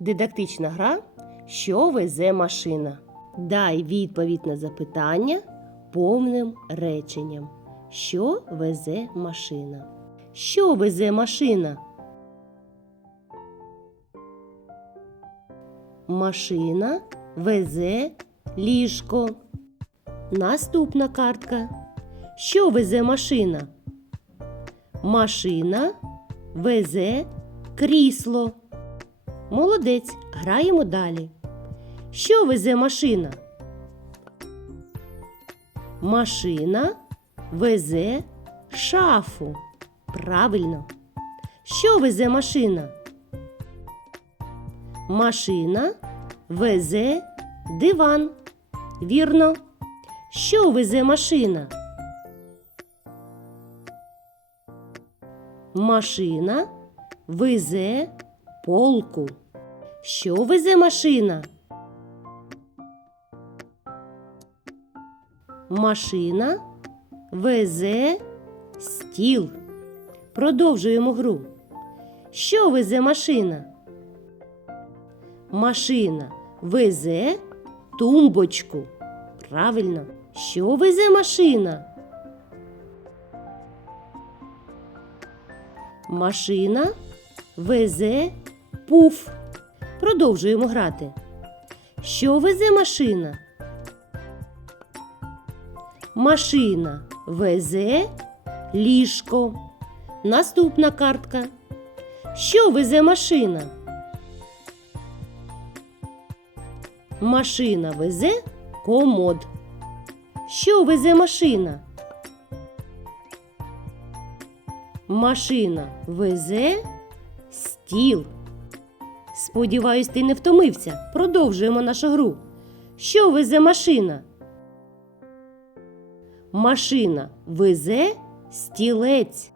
Дидактична гра Що везе машина? Дай відповідь на запитання повним реченням. Що везе машина? Що везе машина? Машина везе ліжко. Наступна картка. Що везе машина? Машина везе крісло. Молодець, граємо далі. Що везе машина? Машина везе шафу. Правильно. Що везе машина? Машина везе диван. Вірно. Що везе машина? Машина везе полку. Що везе машина? Машина везе стіл. Продовжуємо гру. Що везе машина? Машина везе тумбочку. Правильно. Що везе машина? Машина везе пуф. Продовжуємо грати. Що везе машина? Машина везе ліжко. Наступна картка. Що везе машина? Машина везе комод. Що везе машина? Машина везе стіл. Сподіваюсь, ти не втомився. Продовжуємо нашу гру. Що везе машина? Машина везе стілець.